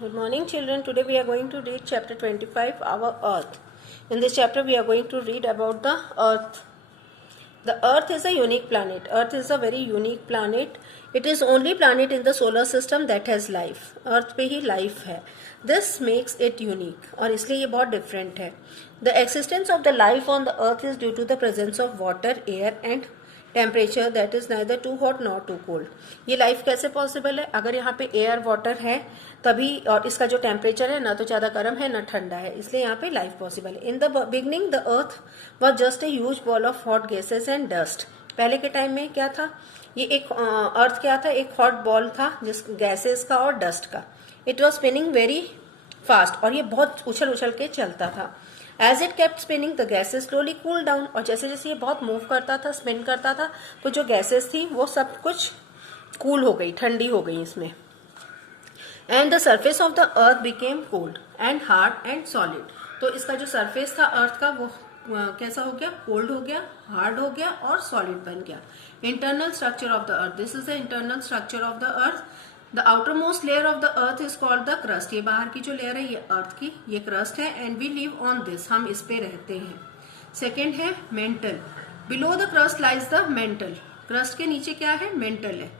Good morning, children. Today we are going to read chapter 25, Our Earth. In this chapter we are going to read about the Earth. The Earth is a unique planet. Earth is a very unique planet. It is only planet in the solar system that has life. Earth पे ही life है. This makes it unique. और इसलिए ये बहुत different है. The existence of the life on the Earth is due to the presence of water, air and temperature that is neither too hot not too cold. ये life कैसे possible है? अगर यहाँ पे एयर वाटर है तभी, और इसका जो टेम्परेचर है ना तो ज्यादा गर्म है ना ठंडा है, इसलिए यहाँ पे लाइफ पॉसिबल है. In the beginning the earth was just a huge ball of hot gases and dust. पहले के टाइम में क्या था? ये एक अर्थ क्या था? एक हॉट बॉल था जिस गैसेस का और डस्ट का. It was spinning very fast और ये बहुत उछल उछल के चलता था. As it kept spinning, the gases slowly cooled down. और जैसे जैसे ये बहुत मूव करता था, स्पिन करता था, तो जो गैसेस थी वो सब कुछ कूल हो गई, ठंडी हो गई इसमें. And the surface of the earth became cold and hard and solid. तो इसका जो सरफेस था अर्थ का वो कैसा हो गया? कोल्ड हो गया, हार्ड हो गया और सॉलिड बन गया. Internal structure of the earth. This is the internal structure of the earth. The outermost layer of the earth is called the crust. ये बाहर की जो लेयर है ये अर्थ की, ये क्रस्ट है. And we live on this. हम इस पे रहते हैं. सेकेंड है mantle. Below the crust lies the mantle. Crust के नीचे क्या है? मेंटल है.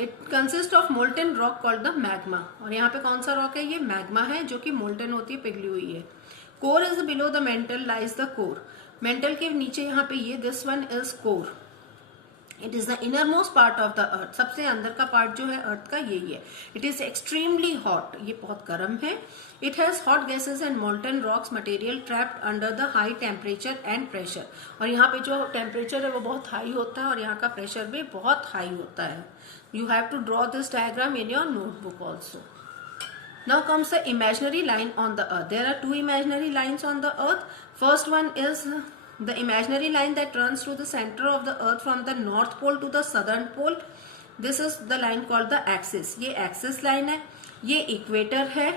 It consist of molten rock called the magma. और यहाँ पे कौन सा रॉक है? ये मैग्मा है जो कि मोल्टन होती है, पिघली हुई है. Core is below the mental lies the core. Mental के नीचे यहाँ पे ये this one is core. It is the inner most part of the अर्थ. सबसे अंदर का पार्ट जो है अर्थ का यही है. It is extremely hot. ये बहुत गर्म है. It has hot gases and molten rocks material trapped under the high temperature and pressure. और यहाँ पे जो टेम्परेचर है वो बहुत हाई होता है और यहाँ का प्रेशर भी बहुत हाई होता है. You have to draw this diagram in your notebook also. Now comes the imaginary line on the earth. There are two imaginary lines on the earth. First one is the imaginary line that runs through the center of the earth from the north pole to the southern pole. This is the line called the axis. ये axis line है, ये equator है,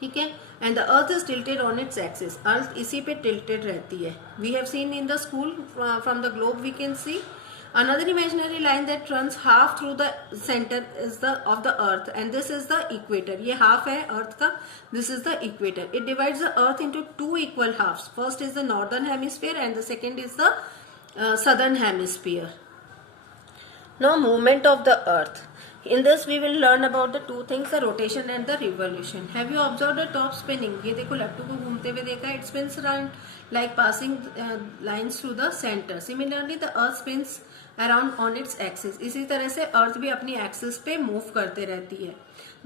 ठीक है. And the earth is tilted on its axis. Earth इसी पे tilted रहती है. We have seen in the school from the globe we can see. Another imaginary line that runs half through the center is of the earth, and this is the equator. ये half है earth का. This is the equator. It divides the earth into two equal halves. First is the northern hemisphere and the second is the southern hemisphere. Now movement of the earth. In this we will learn about the two things, the rotation and the revolution. Have you observed the top spinning? ये देखो लट्टू को घूमते हुए देखा. It spins around like passing lines through the center. Similarly the earth spins around on its axis. इसी तरह से अर्थ भी अपनी एक्सिस पे मूव करते रहती है.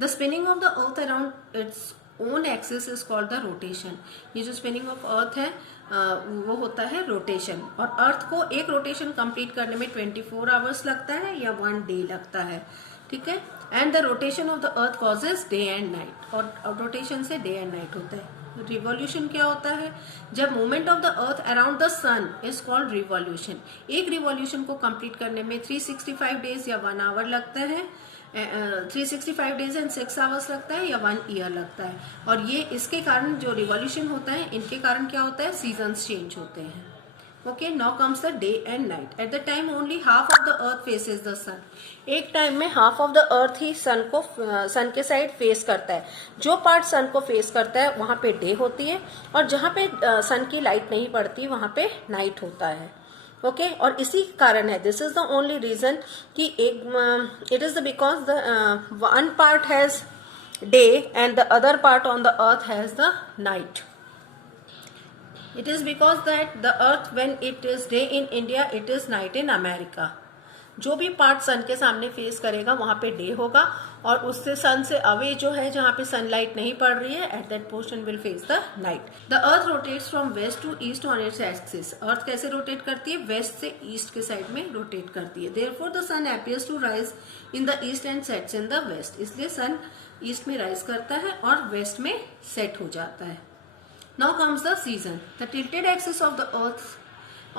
The spinning of the earth around its own axis is called the rotation. ये जो स्पिनिंग ऑफ अर्थ है वो होता है रोटेशन. और अर्थ को एक रोटेशन कंप्लीट करने में 24 आवर्स लगता है या 1 डे लगता है, ठीक है. And the rotation of the earth causes day and night. और रोटेशन से डे एंड नाइट होता है. रिवॉल्यूशन क्या होता है? जब movement of the earth around the sun is called revolution. एक रिवॉल्यूशन को कंप्लीट करने में 365 डेज या 1 आवर लगता है. 365 डेज एंड 6 आवर्स लगता है या 1 ईयर लगता है. और ये इसके कारण जो रिवॉल्यूशन होता है, इनके कारण क्या होता है? सीजन्स चेंज होते हैं. Okay, now comes the day and night. At the time only half of the earth faces the sun. एक टाइम में हाफ ऑफ द अर्थ ही सन के साइड फेस करता है. जो पार्ट सन को फेस करता है वहां पे डे होती है और जहां पे सन की लाइट नहीं पड़ती वहां पे नाइट होता है. ओके और इसी कारण है, this is the only reason कि एक it is because the one part has day and the other part on the earth has the night. It is because that the earth when it is day in India, it is night in America. जो भी part सन के सामने face करेगा वहां पे day होगा और उससे सन से अवे जो है जहां पे सनलाइट नहीं पड़ रही है, at that portion will face the night. The earth rotates from west to east on its axis. Earth कैसे रोटेट करती है? वेस्ट से ईस्ट के साइड में रोटेट करती है. Therefore the sun appears to rise in the east and sets in the west. इसलिए sun east में राइज करता है और वेस्ट में सेट हो जाता है. Now comes the season. The tilted axis of the earth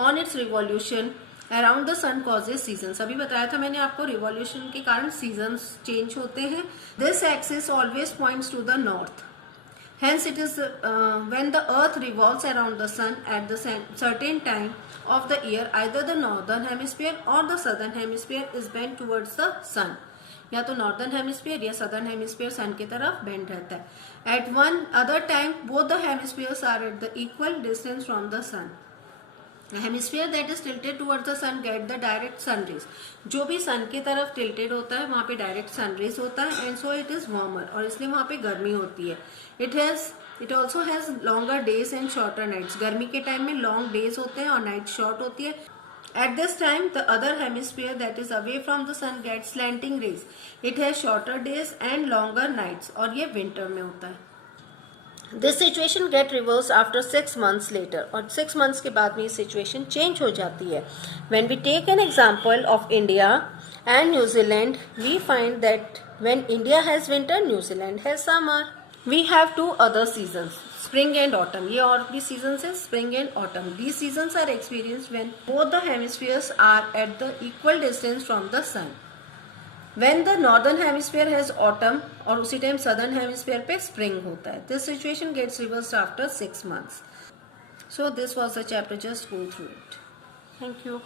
on its revolution around the sun causes seasons. अभी बताया था मैंने आपको revolution के कारण seasons change होते हैं. This axis always points to the north. Hence it is when the earth revolves around the sun at the certain time of the year, either the northern hemisphere or the southern hemisphere is bent towards the sun. या तो northern hemisphere या southern hemisphere sun की तरफ bend रहता है। At one other time both the hemispheres are at the equal distance from the sun. Hemisphere that is tilted towards the sun get the direct sun rays. जो भी सन की तरफ tilted होता है वहां पे डायरेक्ट सन रेज होता है, and so it is warmer, और इसलिए वहां पे गर्मी होती है। It also has longer days and shorter nights. गर्मी के टाइम में लॉन्ग डेज होते हैं और नाइट शॉर्ट होती है। At this time, the other hemisphere that is away from the sun gets slanting rays. It has shorter days and longer nights, और ये winter में होता है। This situation get reversed after 6 months later, और 6 months के बाद में ये situation change हो जाती है। When we take an example of India and New Zealand, we find that when India has winter, New Zealand has summer. We have two other seasons, spring and autumn. ये और भी seasons है, spring and autumn. These seasons are experienced when both the hemispheres are at the equal distance from the sun. When the northern hemisphere has autumn, और उसी time southern hemisphere पे spring होता है. This situation gets reversed after 6 months. So this was the chapter. Just go through it. Thank you.